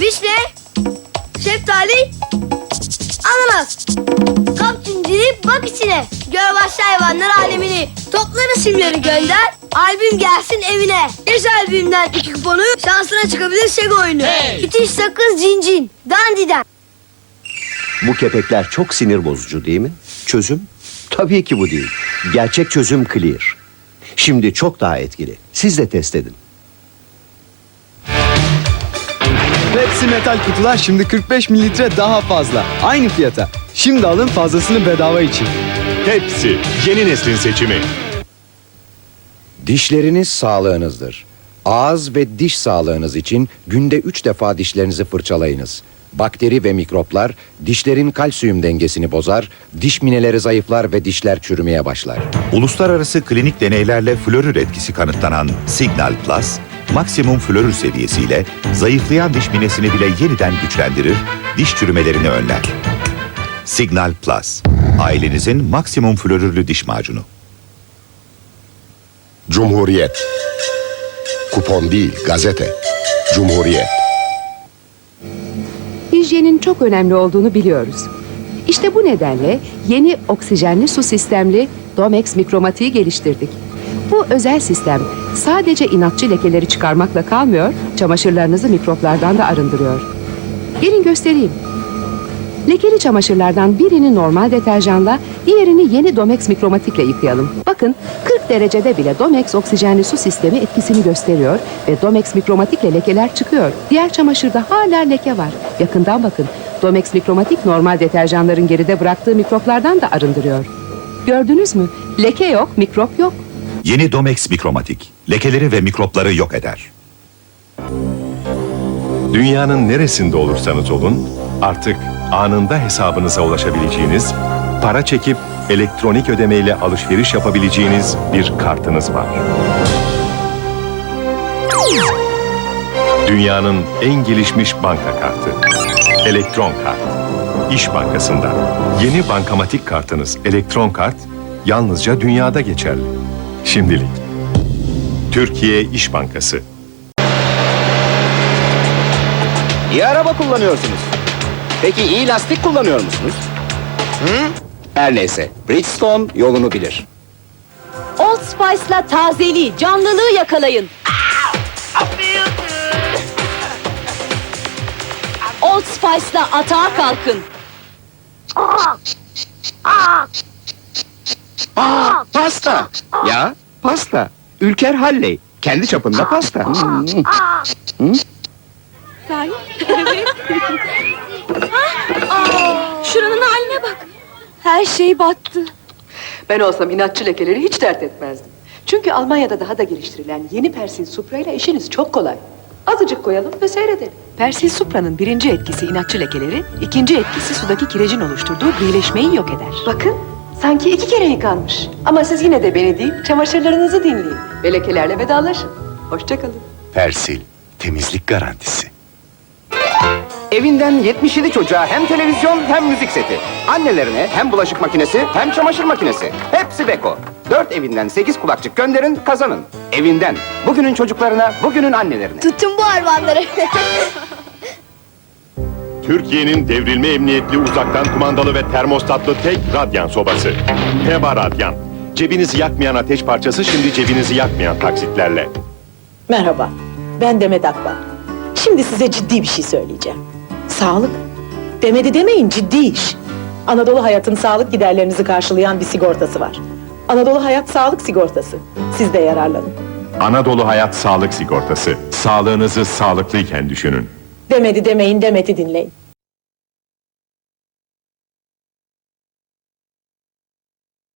Vişne, şeftali, ananas. Kap zinciri bak içine. Gör başlı hayvanlar alemini. Topla resimleri gönder. Albüm gelsin evine. Geç albümden iki kuponu şansına çıkabilir şeg oyunu. İtiş sakız cincin. Dandiden. Bu kepekler çok sinir bozucu değil mi? Çözüm? Tabii ki bu değil. Gerçek çözüm Clear. Şimdi çok daha etkili. Siz de test edin. Pepsi metal kutular şimdi 45 mililitre daha fazla. Aynı fiyata. Şimdi alın fazlasını bedava için. Hepsi yeni neslin seçimi. Dişleriniz sağlığınızdır. Ağız ve diş sağlığınız için günde üç defa dişlerinizi fırçalayınız. Bakteri ve mikroplar dişlerin kalsiyum dengesini bozar, diş mineleri zayıflar ve dişler çürümeye başlar. Uluslararası klinik deneylerle florür etkisi kanıtlanan Signal Plus, maksimum florür seviyesiyle zayıflayan diş minesini bile yeniden güçlendirir, diş çürümelerini önler. Signal Plus, ailenizin maksimum florürlü diş macunu. Cumhuriyet. Kupon değil, gazete. Cumhuriyet. hijyenin çok önemli olduğunu biliyoruz. İşte bu nedenle yeni oksijenli su sistemli Domex mikromatiği geliştirdik. Bu özel sistem sadece inatçı lekeleri çıkarmakla kalmıyor, çamaşırlarınızı mikroplardan da arındırıyor. Gelin göstereyim. Lekeli çamaşırlardan birini normal deterjanla, diğerini yeni Domex mikromatikle yıkayalım. Bakın 40 derecede bile Domex oksijenli su sistemi etkisini gösteriyor ve Domex mikromatikle lekeler çıkıyor. Diğer çamaşırda hala leke var. Yakından bakın. Domex mikromatik normal deterjanların geride bıraktığı mikroplardan da arındırıyor. Gördünüz mü? Leke yok, mikrop yok. Yeni Domex Mikromatik, lekeleri ve mikropları yok eder. Dünyanın neresinde olursanız olun artık anında hesabınıza ulaşabileceğiniz, para çekip elektronik ödemeyle alışveriş yapabileceğiniz bir kartınız var. Dünyanın en gelişmiş banka kartı. Elektron kart. İş Bankası'nda. Yeni bankamatik kartınız Elektron Kart yalnızca dünyada geçerli. Şimdilik. Türkiye İş Bankası. İyi araba kullanıyorsunuz. Peki iyi lastik kullanıyor musunuz? Hı? Her neyse, Bridgestone yolunu bilir. Old Spice'la tazeliği, canlılığı yakalayın. Old Spice'la atağa kalkın. Aa, pasta. Ya, pasta. Ülker Halley. Kendi çapında pasta. Sahi? Evet. Aa, şuranın haline bak. Her şey battı. Ben olsam inatçı lekeleri hiç dert etmezdim. Çünkü Almanya'da daha da geliştirilen yeni Persil Supra ile işiniz çok kolay. Azıcık koyalım ve seyredelim. Persil Supra'nın birinci etkisi inatçı lekeleri, ikinci etkisi sudaki kirecin oluşturduğu grileşmeyi yok eder. Bakın, sanki iki kere yıkanmış. Ama siz yine de beni değil, çamaşırlarınızı dinleyin. Ve lekelerle vedalaşın. Hoşçakalın. Persil, temizlik garantisi. Evinden 77 çocuğa hem televizyon hem müzik seti. Annelerine hem bulaşık makinesi hem çamaşır makinesi. Hepsi Beko. Dört evinden sekiz kulakçık gönderin, kazanın. Evinden. Bugünün çocuklarına, bugünün annelerine. Tutun bu hayvanları. Türkiye'nin devrilme emniyetli uzaktan kumandalı ve termostatlı tek radyan sobası. Teba Radyan. Cebinizi yakmayan ateş parçası şimdi cebinizi yakmayan taksitlerle. Merhaba, ben Demet Akbal. Şimdi size ciddi bir şey söyleyeceğim. Sağlık. Demedi demeyin, ciddi iş. Anadolu Hayat'ın sağlık giderlerinizi karşılayan bir sigortası var. Anadolu Hayat Sağlık Sigortası. Siz de yararlanın. Anadolu Hayat Sağlık Sigortası. Sağlığınızı sağlıklıyken düşünün. Demedi demeyin, Demet'i dinleyin.